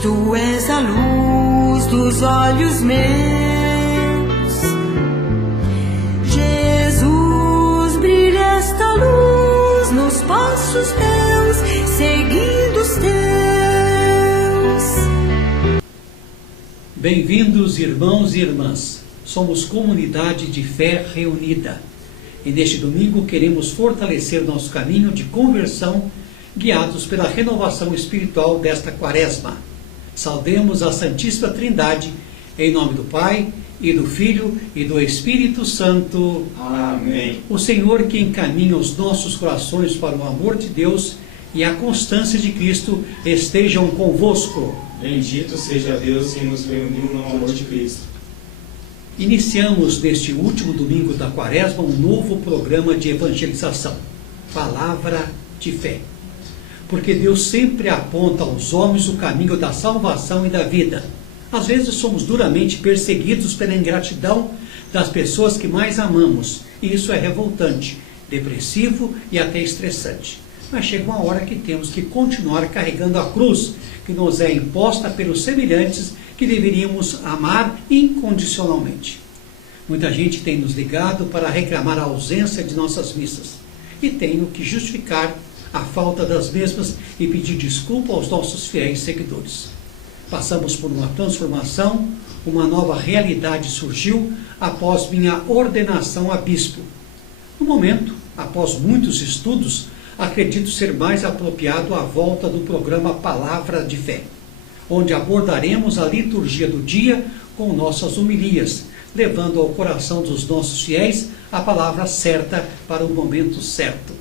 Tu és a luz dos olhos meus, Jesus, brilha esta luz nos passos meus, seguindo os teus. Bem-vindos, irmãos e irmãs. Somos comunidade de fé reunida. E neste domingo queremos fortalecer nosso caminho de conversão, guiados pela renovação espiritual desta quaresma. Saudemos a Santíssima Trindade, em nome do Pai, e do Filho, e do Espírito Santo. Amém. O Senhor que encaminha os nossos corações para o amor de Deus e a constância de Cristo estejam convosco. Bendito seja Deus que nos reuniu no amor de Cristo. Iniciamos neste último domingo da quaresma um novo programa de evangelização, Palavra de Fé. Porque Deus sempre aponta aos homens o caminho da salvação e da vida. Às vezes somos duramente perseguidos pela ingratidão das pessoas que mais amamos, e isso é revoltante, depressivo e até estressante. Mas chega uma hora que temos que continuar carregando a cruz que nos é imposta pelos semelhantes que deveríamos amar incondicionalmente. Muita gente tem nos ligado para reclamar a ausência de nossas missas, e tenho que justificar a falta das mesmas e pedir desculpa aos nossos fiéis seguidores. Passamos por uma transformação, uma nova realidade surgiu após minha ordenação a bispo. No momento, após muitos estudos, acredito ser mais apropriado a volta do programa Palavra de Fé, onde abordaremos a liturgia do dia com nossas homilias, levando ao coração dos nossos fiéis a palavra certa para o momento certo.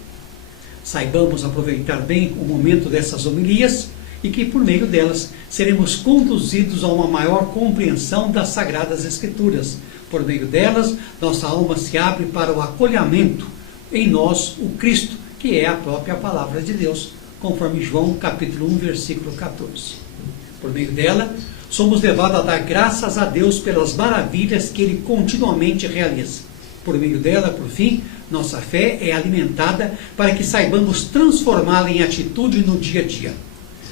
Saibamos aproveitar bem o momento dessas homilias e que, por meio delas, seremos conduzidos a uma maior compreensão das Sagradas Escrituras. Por meio delas, nossa alma se abre para o acolhimento em nós, o Cristo, que é a própria Palavra de Deus, conforme João capítulo 1, versículo 14. Por meio dela, somos levados a dar graças a Deus pelas maravilhas que Ele continuamente realiza. Por meio dela, por fim, nossa fé é alimentada para que saibamos transformá-la em atitude no dia a dia.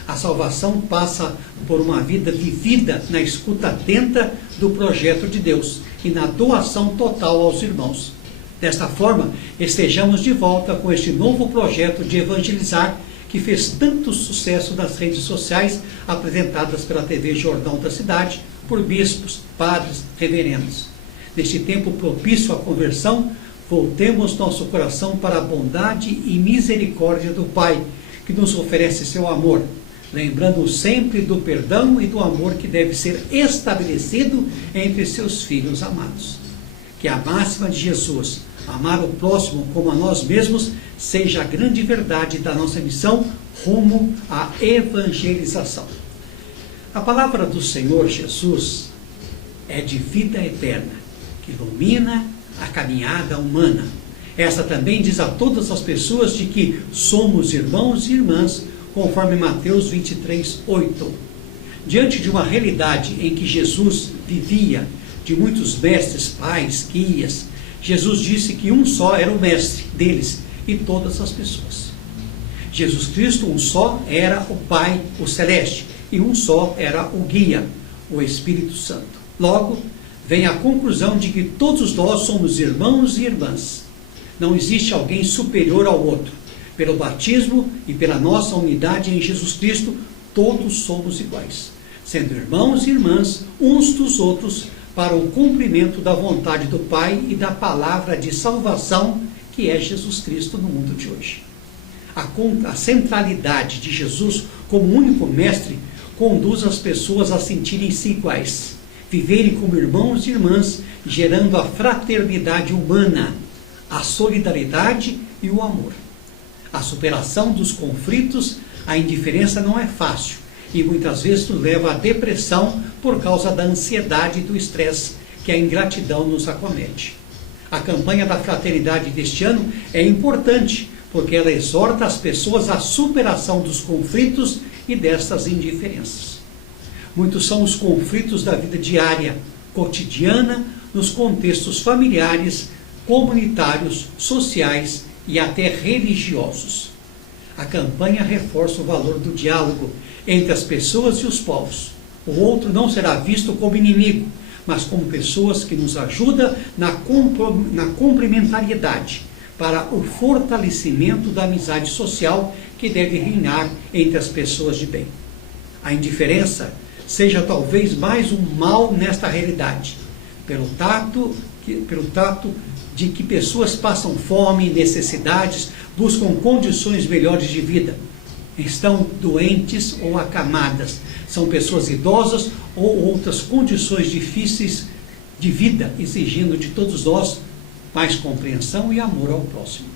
A salvação passa por uma vida vivida na escuta atenta do projeto de Deus e na doação total aos irmãos. Desta forma, estejamos de volta com este novo projeto de evangelizar que fez tanto sucesso nas redes sociais apresentadas pela TV Jornal da Cidade por bispos, padres, reverendos. Neste tempo propício à conversão, voltemos nosso coração para a bondade e misericórdia do Pai, que nos oferece seu amor, lembrando sempre do perdão e do amor que deve ser estabelecido entre seus filhos amados. Que a máxima de Jesus, amar o próximo como a nós mesmos, seja a grande verdade da nossa missão rumo à evangelização. A palavra do Senhor Jesus é de vida eterna, que ilumina a caminhada humana. Essa também diz a todas as pessoas de que somos irmãos e irmãs, conforme Mateus 23, 8. Diante de uma realidade em que Jesus vivia, de muitos mestres, pais, guias, Jesus disse que um só era o mestre deles e todas as pessoas. Jesus Cristo, um só, era o Pai, o Celeste, e um só era o guia, o Espírito Santo. Logo, vem a conclusão de que todos nós somos irmãos e irmãs. Não existe alguém superior ao outro. Pelo batismo e pela nossa unidade em Jesus Cristo, todos somos iguais, sendo irmãos e irmãs uns dos outros para o cumprimento da vontade do Pai e da palavra de salvação que é Jesus Cristo no mundo de hoje. A centralidade de Jesus como único mestre conduz as pessoas a sentirem-se iguais, viverem como irmãos e irmãs, gerando a fraternidade humana, a solidariedade e o amor. A superação dos conflitos, a indiferença não é fácil e muitas vezes nos leva à depressão por causa da ansiedade e do estresse que a ingratidão nos acomete. A campanha da fraternidade deste ano é importante porque ela exorta as pessoas à superação dos conflitos e destas indiferenças. Muitos são os conflitos da vida diária, cotidiana, nos contextos familiares, comunitários, sociais e até religiosos. A campanha reforça o valor do diálogo entre as pessoas e os povos. O outro não será visto como inimigo, mas como pessoas que nos ajudam na complementariedade para o fortalecimento da amizade social que deve reinar entre as pessoas de bem. A indiferença seja talvez mais um mal nesta realidade, pelo tato de que pessoas passam fome, necessidades, buscam condições melhores de vida, estão doentes ou acamadas, são pessoas idosas ou outras condições difíceis de vida, exigindo de todos nós mais compreensão e amor ao próximo.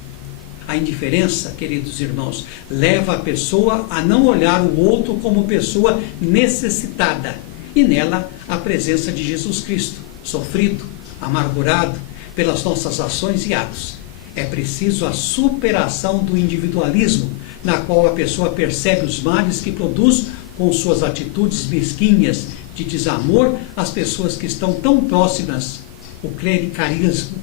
A indiferença, queridos irmãos, leva a pessoa a não olhar o outro como pessoa necessitada, e nela a presença de Jesus Cristo, sofrido, amargurado pelas nossas ações e atos. É preciso a superação do individualismo, na qual a pessoa percebe os males que produz com suas atitudes mesquinhas de desamor às pessoas que estão tão próximas. O clericalismo,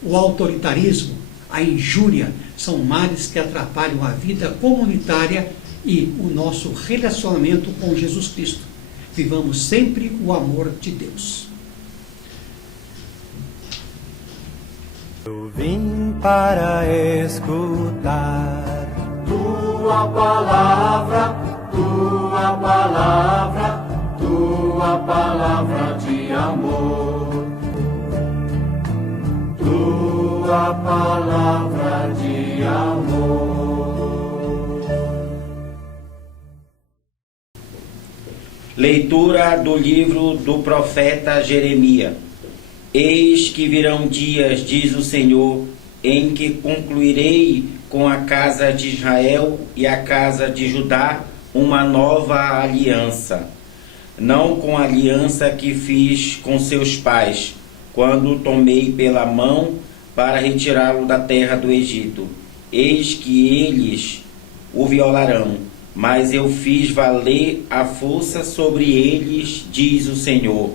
o autoritarismo, a injúria são males que atrapalham a vida comunitária e o nosso relacionamento com Jesus Cristo. Vivamos sempre o amor de Deus. Eu vim para escutar Tua palavra, Tua palavra, Tua palavra de amor, Tua palavra de amor. Leitura do livro do profeta Jeremias. Eis que virão dias, diz o Senhor, em que concluirei com a casa de Israel e a casa de Judá uma nova aliança, não com a aliança que fiz com seus pais, quando tomei pela mão para retirá-lo da terra do Egito. Eis que eles o violarão, mas eu fiz valer a força sobre eles, diz o Senhor.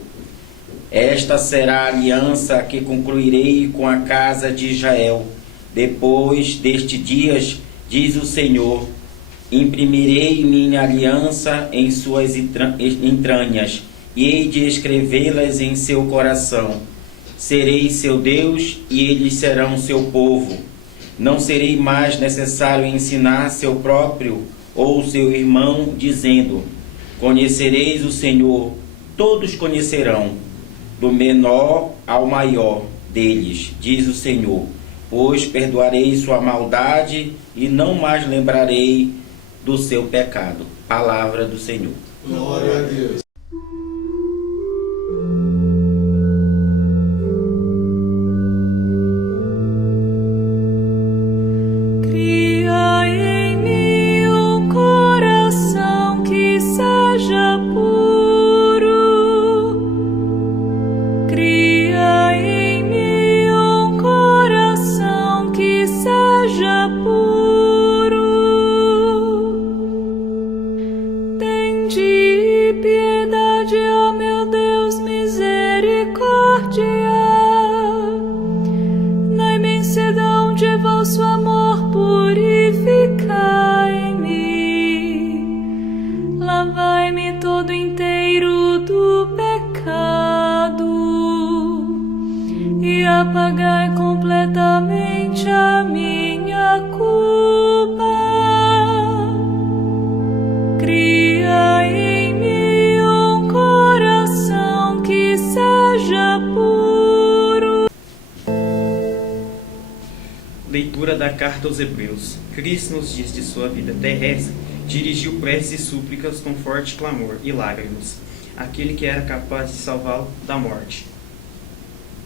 Esta será a aliança que concluirei com a casa de Israel. Depois destes dias, diz o Senhor, imprimirei minha aliança em suas entranhas, e hei de escrevê-las em seu coração. Serei seu Deus, e eles serão seu povo. Não serei mais necessário ensinar seu próprio ou seu irmão, dizendo, conhecereis o Senhor. Todos conhecerão, do menor ao maior deles, diz o Senhor, pois perdoarei sua maldade e não mais lembrarei do seu pecado. Palavra do Senhor. Glória a Deus. Lavai-me todo inteiro do pecado e apagai completamente a minha culpa. Cria em mim um coração que seja puro. Leitura da carta aos Hebreus. Cristo, nos dias de sua vida terrestre, dirigiu preces e súplicas com forte clamor e lágrimas, aquele que era capaz de salvá-lo da morte.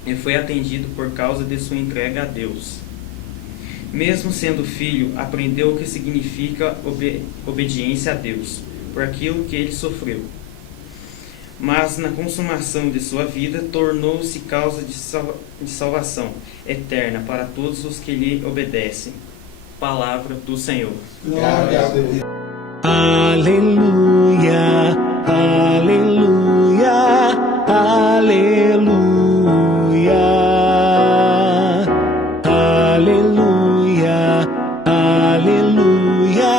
E foi atendido por causa de sua entrega a Deus. Mesmo sendo filho, aprendeu o que significa obediência a Deus, por aquilo que ele sofreu. Mas na consumação de sua vida, tornou-se causa de salvação eterna para todos os que lhe obedecem. Palavra do Senhor. Glória a Deus. Aleluia, aleluia, aleluia, aleluia, aleluia,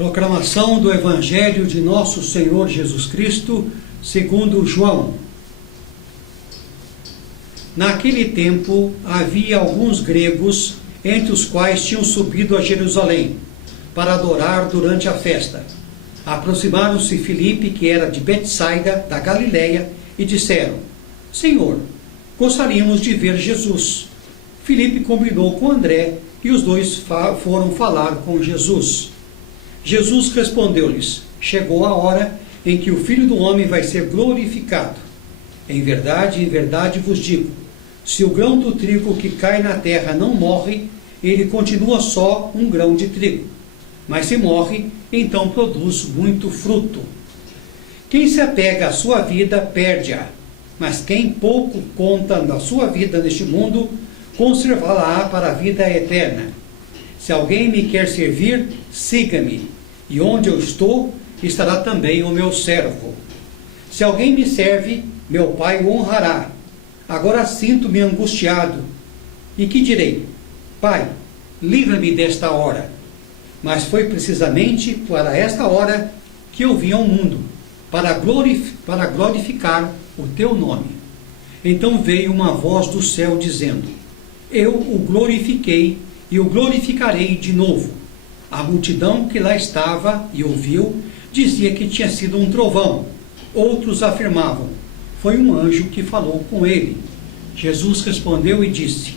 Proclamação do Evangelho de Nosso Senhor Jesus Cristo, segundo João. Naquele tempo havia alguns gregos, entre os quais tinham subido a Jerusalém, para adorar durante a festa. Aproximaram-se Filipe, que era de Betsaida, da Galileia, e disseram: Senhor, gostaríamos de ver Jesus. Filipe combinou com André, e os dois foram falar com Jesus. Jesus respondeu-lhes: chegou a hora em que o Filho do Homem vai ser glorificado. Em verdade vos digo, se o grão do trigo que cai na terra não morre, ele continua só um grão de trigo. Mas se morre, então produz muito fruto. Quem se apega à sua vida, perde-a. Mas quem pouco conta da sua vida neste mundo, conservá-la para a vida eterna. Se alguém me quer servir, siga-me, e onde eu estou, estará também o meu servo. Se alguém me serve, meu Pai o honrará. Agora sinto-me angustiado. E que direi? Pai, livra-me desta hora. Mas foi precisamente para esta hora que eu vim ao mundo, para glorificar o teu nome. Então veio uma voz do céu dizendo: eu o glorifiquei e o glorificarei de novo. A multidão que lá estava e ouviu dizia que tinha sido um trovão. Outros afirmavam: foi um anjo que falou com ele. Jesus respondeu e disse: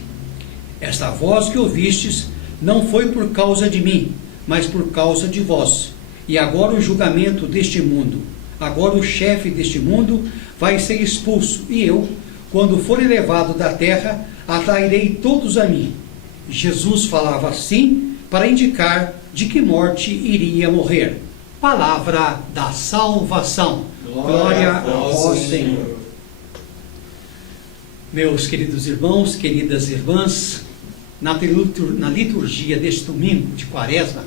esta voz que ouvistes não foi por causa de mim, mas por causa de vós. E agora o julgamento deste mundo, agora o chefe deste mundo vai ser expulso, e eu, quando for elevado da terra, atrairei todos a mim. Jesus falava assim para indicar de que morte iria morrer. Palavra da salvação. Glória a vós, Senhor. Meus queridos irmãos, queridas irmãs, na liturgia deste domingo de Quaresma,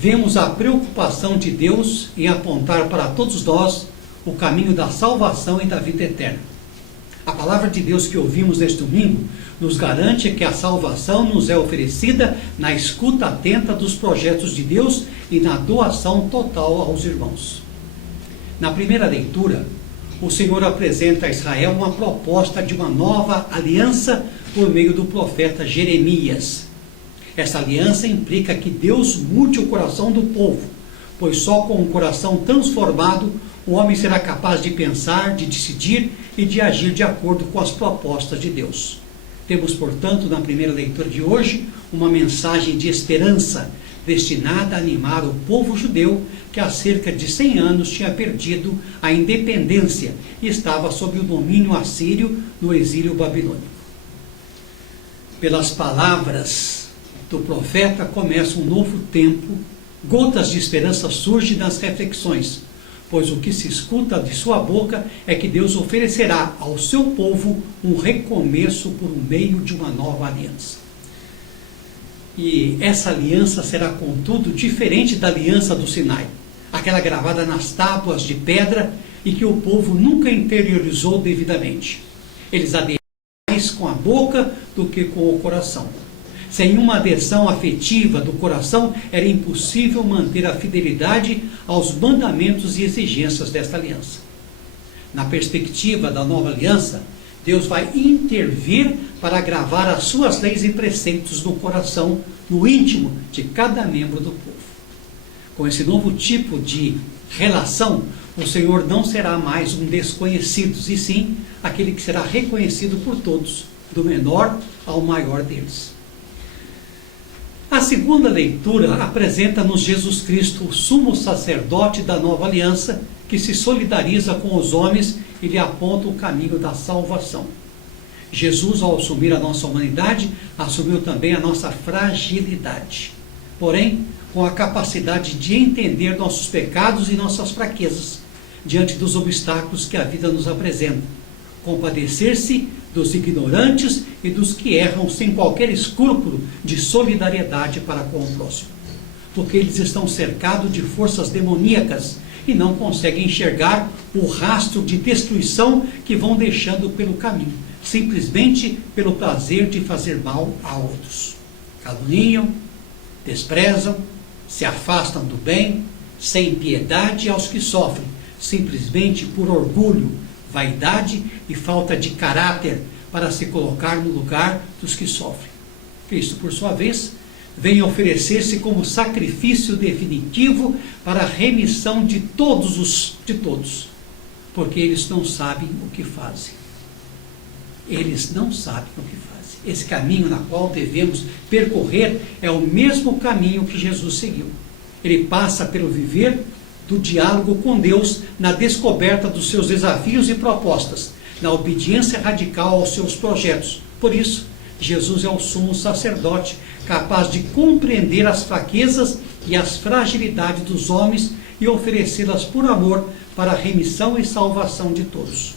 vemos a preocupação de Deus em apontar para todos nós o caminho da salvação e da vida eterna. A palavra de Deus que ouvimos neste domingo nos garante que a salvação nos é oferecida na escuta atenta dos projetos de Deus e na doação total aos irmãos. Na primeira leitura, o Senhor apresenta a Israel uma proposta de uma nova aliança por meio do profeta Jeremias. Essa aliança implica que Deus mude o coração do povo, pois só com um coração transformado o homem será capaz de pensar, de decidir e de agir de acordo com as propostas de Deus. Temos, portanto, na primeira leitura de hoje, uma mensagem de esperança destinada a animar o povo judeu que há cerca de 100 anos tinha perdido a independência e estava sob o domínio assírio no exílio babilônico. Pelas palavras do profeta começa um novo tempo, gotas de esperança surgem nas reflexões, pois o que se escuta de sua boca é que Deus oferecerá ao seu povo um recomeço por meio de uma nova aliança. E essa aliança será, contudo, diferente da aliança do Sinai, aquela gravada nas tábuas de pedra e que o povo nunca interiorizou devidamente. Eles aderiram mais com a boca do que com o coração. Sem uma adesão afetiva do coração, era impossível manter a fidelidade aos mandamentos e exigências desta aliança. Na perspectiva da nova aliança, Deus vai intervir para gravar as suas leis e preceitos no coração, no íntimo de cada membro do povo. Com esse novo tipo de relação, o Senhor não será mais um desconhecido, e sim aquele que será reconhecido por todos, do menor ao maior deles. A segunda leitura apresenta-nos Jesus Cristo, o sumo sacerdote da nova aliança, que se solidariza com os homens e lhe aponta o caminho da salvação. Jesus, ao assumir a nossa humanidade, assumiu também a nossa fragilidade, porém com a capacidade de entender nossos pecados e nossas fraquezas diante dos obstáculos que a vida nos apresenta, compadecer-se dos ignorantes e dos que erram sem qualquer escrúpulo de solidariedade para com o próximo, porque eles estão cercados de forças demoníacas e não conseguem enxergar o rastro de destruição que vão deixando pelo caminho, simplesmente pelo prazer de fazer mal a outros. Caluniam, desprezam, se afastam do bem, sem piedade aos que sofrem, simplesmente por orgulho, vaidade e falta de caráter para se colocar no lugar dos que sofrem. Cristo, por sua vez, vem oferecer-se como sacrifício definitivo para a remissão de todos, porque eles não sabem o que fazem. Eles não sabem o que fazem. Esse caminho na qual devemos percorrer é o mesmo caminho que Jesus seguiu. Ele passa pelo viver do diálogo com Deus, na descoberta dos seus desafios e propostas, na obediência radical aos seus projetos. Por isso, Jesus é o sumo sacerdote, capaz de compreender as fraquezas e as fragilidades dos homens e oferecê-las por amor para a remissão e salvação de todos.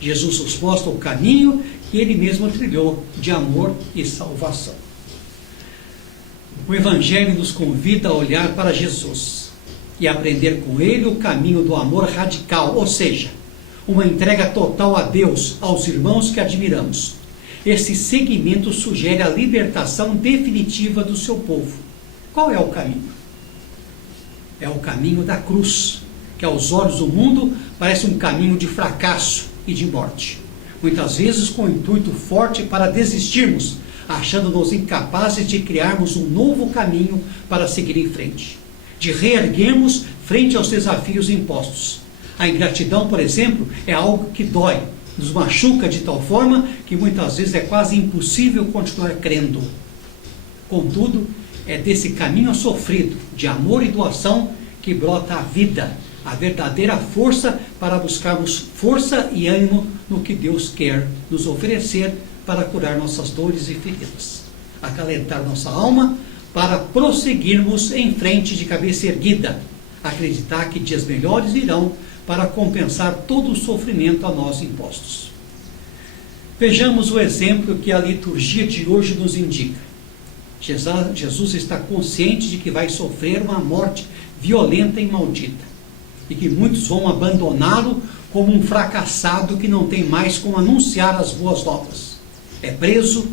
Jesus nos mostra o caminho que ele mesmo trilhou de amor e salvação. O Evangelho nos convida a olhar para Jesus e aprender com ele o caminho do amor radical, ou seja, uma entrega total a Deus, aos irmãos que admiramos. Esse segmento sugere a libertação definitiva do seu povo. Qual é o caminho? É o caminho da cruz, que aos olhos do mundo parece um caminho de fracasso e de morte. Muitas vezes com o intuito forte para desistirmos, achando-nos incapazes de criarmos um novo caminho para seguir em frente, de reerguermos frente aos desafios impostos. A ingratidão, por exemplo, é algo que dói, nos machuca de tal forma que muitas vezes é quase impossível continuar crendo. Contudo, é desse caminho sofrido, de amor e doação, que brota a vida, a verdadeira força para buscarmos força e ânimo no que Deus quer nos oferecer para curar nossas dores e feridas, acalentar nossa alma para prosseguirmos em frente de cabeça erguida, acreditar que dias melhores virão para compensar todo o sofrimento a nós impostos. Vejamos o exemplo que a liturgia de hoje nos indica. Jesus está consciente de que vai sofrer uma morte violenta e maldita, e que muitos vão abandoná-lo como um fracassado que não tem mais como anunciar as boas novas. É preso,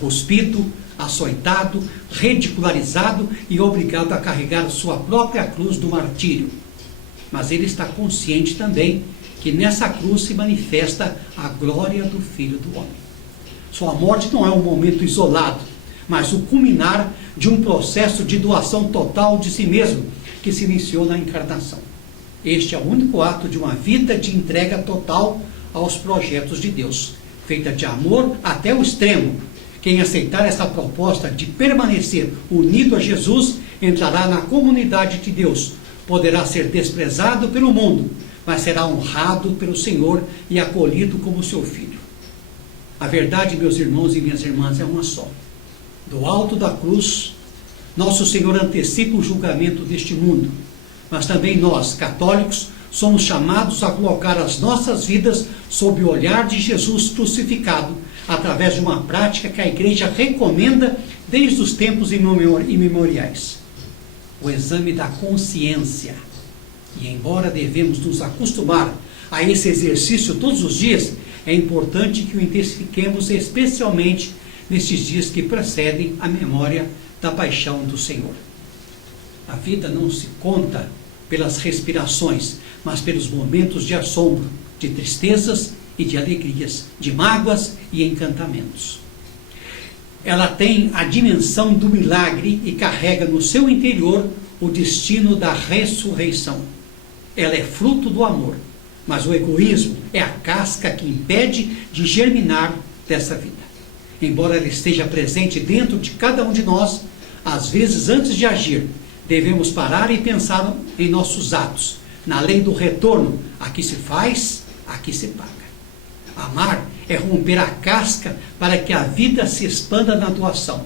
cuspido, açoitado, ridicularizado e obrigado a carregar sua própria cruz do martírio. Mas ele está consciente também que nessa cruz se manifesta a glória do Filho do Homem. Sua morte não é um momento isolado, mas o culminar de um processo de doação total de si mesmo que se iniciou na encarnação. Este é o único ato de uma vida de entrega total aos projetos de Deus, feita de amor até o extremo. Quem aceitar essa proposta de permanecer unido a Jesus entrará na comunidade de Deus, poderá ser desprezado pelo mundo, mas será honrado pelo Senhor e acolhido como seu filho. A verdade, meus irmãos e minhas irmãs, é uma só. Do alto da cruz, nosso Senhor antecipa o julgamento deste mundo, mas também nós, católicos, somos chamados a colocar as nossas vidas sob o olhar de Jesus crucificado, através de uma prática que a Igreja recomenda desde os tempos imemoriais: o exame da consciência. E embora devemos nos acostumar a esse exercício todos os dias, é importante que o intensifiquemos especialmente nestes dias que precedem a memória da paixão do Senhor. A vida não se conta pelas respirações, mas pelos momentos de assombro, de tristezas e de alegrias, de mágoas e encantamentos. Ela tem a dimensão do milagre e carrega no seu interior o destino da ressurreição. Ela é fruto do amor, mas o egoísmo é a casca que impede de germinar dessa vida. Embora ela esteja presente dentro de cada um de nós, às vezes, antes de agir, devemos parar e pensar em nossos atos, na lei do retorno: aqui se faz, aqui se paga. Amar é romper a casca para que a vida se expanda na doação.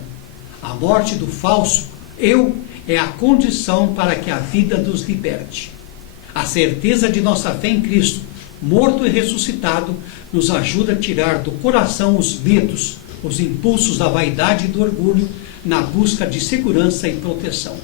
A morte do falso eu é a condição para que a vida nos liberte. A certeza de nossa fé em Cristo, morto e ressuscitado, nos ajuda a tirar do coração os medos, os impulsos da vaidade e do orgulho, na busca de segurança e proteção,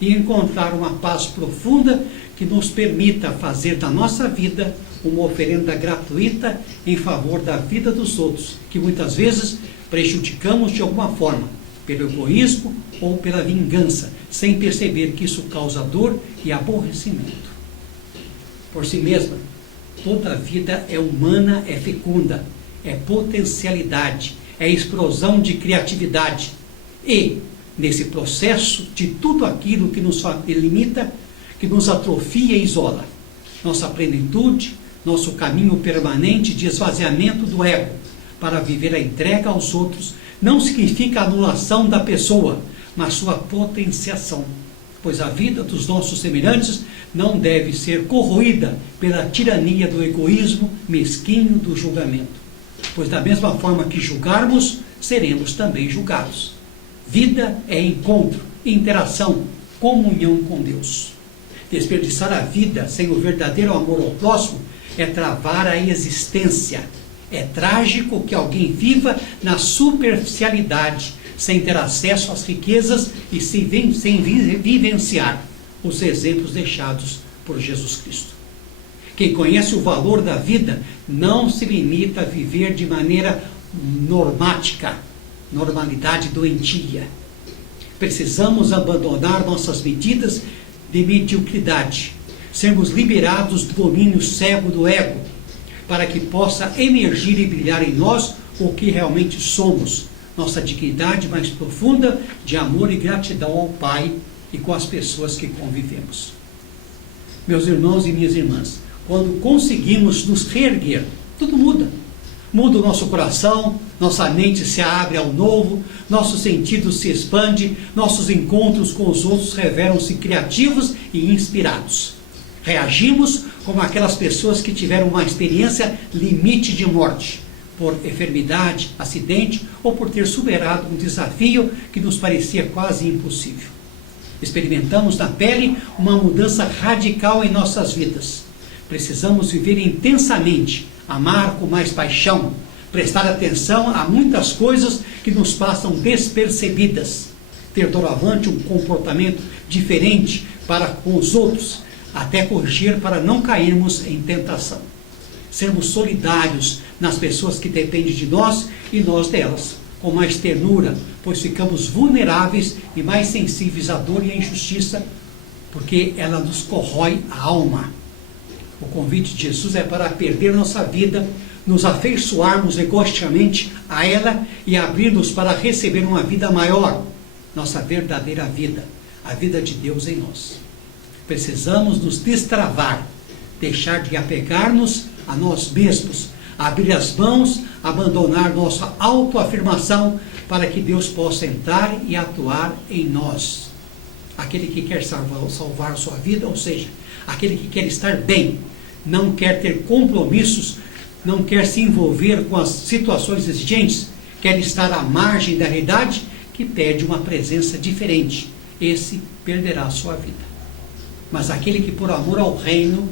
e encontrar uma paz profunda que nos permita fazer da nossa vida uma oferenda gratuita em favor da vida dos outros, que muitas vezes prejudicamos de alguma forma, pelo egoísmo ou pela vingança, sem perceber que isso causa dor e aborrecimento. Por si mesma, toda a vida é humana, é fecunda, é potencialidade, é explosão de criatividade. E, nesse processo de tudo aquilo que nos limita, que nos atrofia e isola, nossa plenitude, nosso caminho permanente de esvaziamento do ego, para viver a entrega aos outros, não significa a anulação da pessoa, mas sua potenciação, pois a vida dos nossos semelhantes não deve ser corroída pela tirania do egoísmo mesquinho do julgamento, pois da mesma forma que julgarmos, seremos também julgados. Vida é encontro, interação, comunhão com Deus. Desperdiçar a vida sem o verdadeiro amor ao próximo é travar a existência. É trágico que alguém viva na superficialidade, sem ter acesso às riquezas e sem vivenciar os exemplos deixados por Jesus Cristo. Quem conhece o valor da vida não se limita a viver de maneira normática, normalidade doentia. Precisamos abandonar nossas medidas de mediocridade, sermos liberados do domínio cego do ego, para que possa emergir e brilhar em nós o que realmente somos, nossa dignidade mais profunda de amor e gratidão ao Pai e com as pessoas que convivemos. Meus irmãos e minhas irmãs, quando conseguimos nos reerguer, tudo muda. Muda o nosso coração, nossa mente se abre ao novo, nossos sentidos se expandem, nossos encontros com os outros revelam-se criativos e inspirados. Reagimos como aquelas pessoas que tiveram uma experiência limite de morte, por enfermidade, acidente ou por ter superado um desafio que nos parecia quase impossível. Experimentamos na pele uma mudança radical em nossas vidas. Precisamos viver intensamente, amar com mais paixão, prestar atenção a muitas coisas que nos passam despercebidas, ter doravante um comportamento diferente para com os outros, até corrigir para não cairmos em tentação. Sermos solidários nas pessoas que dependem de nós e nós delas, com mais ternura, pois ficamos vulneráveis e mais sensíveis à dor e à injustiça, porque ela nos corrói a alma. O convite de Jesus é para perder nossa vida, nos afeiçoarmos egoisticamente a ela e abrir-nos para receber uma vida maior, nossa verdadeira vida, a vida de Deus em nós. Precisamos nos destravar, deixar de apegar-nos a nós mesmos, abrir as mãos, abandonar nossa autoafirmação para que Deus possa entrar e atuar em nós. Aquele que quer salvar sua vida, ou seja, aquele que quer estar bem, não quer ter compromissos, não quer se envolver com as situações exigentes, quer estar à margem da realidade, que pede uma presença diferente. Esse perderá a sua vida. Mas aquele que por amor ao reino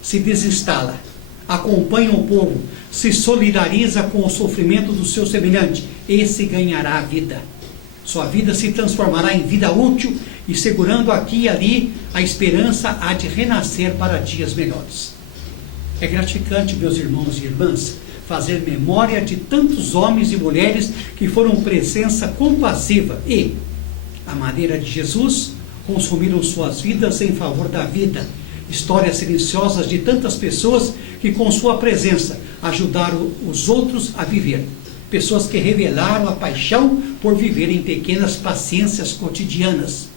se desinstala, acompanha o povo, se solidariza com o sofrimento do seu semelhante, esse ganhará a vida. Sua vida se transformará em vida útil e segurando aqui e ali a esperança há de renascer para dias melhores. É gratificante, meus irmãos e irmãs, fazer memória de tantos homens e mulheres que foram presença compassiva e, à maneira de Jesus, consumiram suas vidas em favor da vida. Histórias silenciosas de tantas pessoas que com sua presença ajudaram os outros a viver. Pessoas que revelaram a paixão por viver em pequenas paciências cotidianas,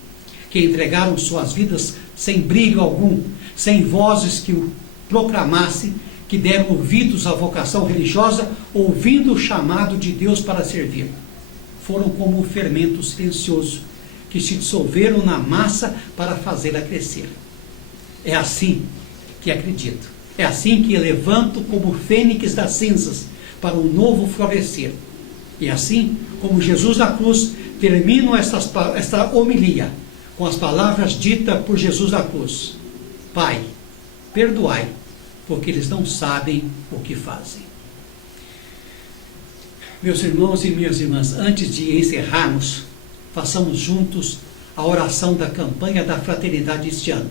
que entregaram suas vidas sem brilho algum, sem vozes que o proclamasse, que deram ouvidos à vocação religiosa, ouvindo o chamado de Deus para servir. Foram como um fermento silencioso, que se dissolveram na massa para fazê-la crescer. É assim que acredito. É assim que levanto como fênix das cinzas para um novo florescer. E assim como Jesus na cruz, termino esta homilia com as palavras ditas por Jesus na cruz. Pai, perdoai, porque eles não sabem o que fazem. Meus irmãos e minhas irmãs, antes de encerrarmos, façamos juntos a oração da campanha da fraternidade este ano.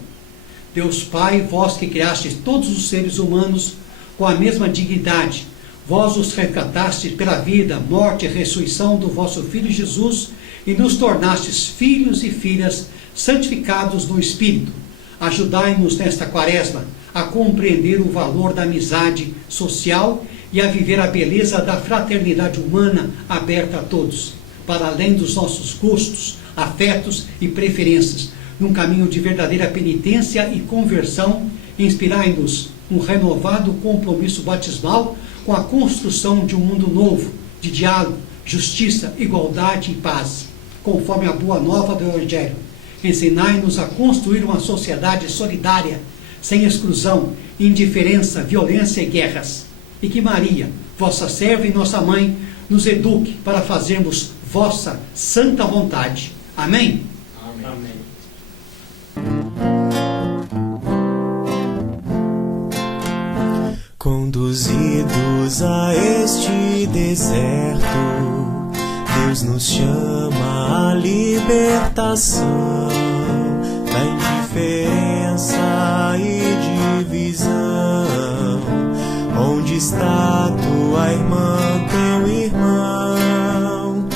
Deus Pai, vós que criastes todos os seres humanos com a mesma dignidade, vós os resgatastes pela vida, morte e ressurreição do vosso Filho Jesus, e nos tornastes filhos e filhas santificados no Espírito. Ajudai-nos nesta quaresma a compreender o valor da amizade social e a viver a beleza da fraternidade humana aberta a todos, para além dos nossos gostos, afetos e preferências, num caminho de verdadeira penitência e conversão. Inspirai-nos um renovado compromisso batismal com a construção de um mundo novo, de diálogo, justiça, igualdade e paz, conforme a boa nova do Evangelho. Ensinai-nos a construir uma sociedade solidária, sem exclusão, indiferença, violência e guerras. E que Maria, vossa serva e nossa mãe, nos eduque para fazermos vossa santa vontade. Amém? Amém. Conduzidos a este deserto, Deus nos chama à libertação da indiferença e divisão. Onde está tua irmã, teu irmão?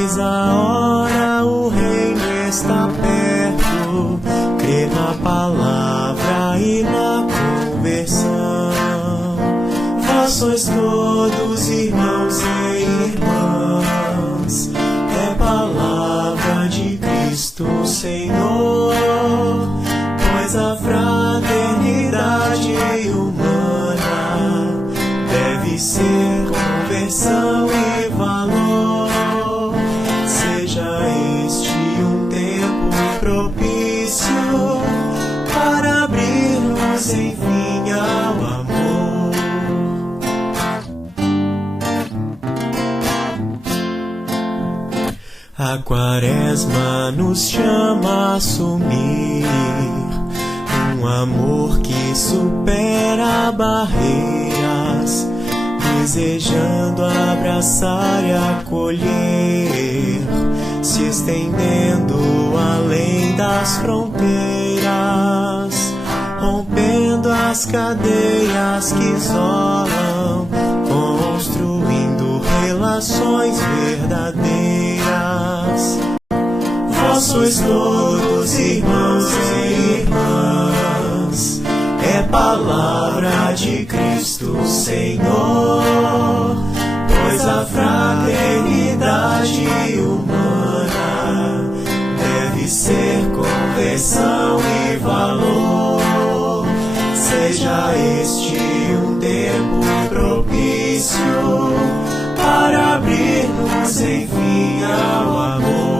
Eis a hora, o reino está perto. Crer na palavra e na conversão. Vós sois todos irmãos e irmãs. É palavra de Cristo Senhor. Pois a fraternidade humana deve ser conversão e valor. Seja este um tempo propício para abrir-nos enfim ao amor. A quaresma nos chama a assumir um amor que supera barreiras, desejando abraçar e acolher, se estendendo além das fronteiras, rompendo as cadeias que isolam, construindo relações verdadeiras. Vós sois todos irmãos e irmãs. É palavra de Cristo Senhor. Pois a fraternidade humana deve ser conversão e valor. Seja este um tempo propício para abrir-nos enfim ao amor.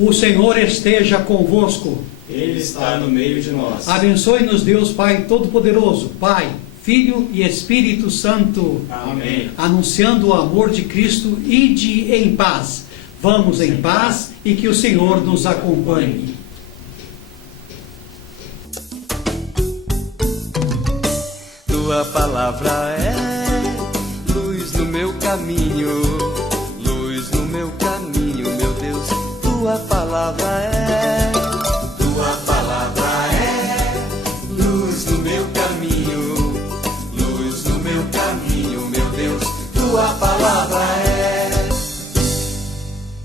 O Senhor esteja convosco. Ele está no meio de nós. Abençoe-nos Deus Pai Todo-Poderoso, Pai, Filho e Espírito Santo. Amém. Anunciando o amor de Cristo, ide em paz. Vamos em paz e que o Senhor nos acompanhe. Tua palavra é luz no meu caminho, luz no meu caminho, meu Deus. Tua palavra é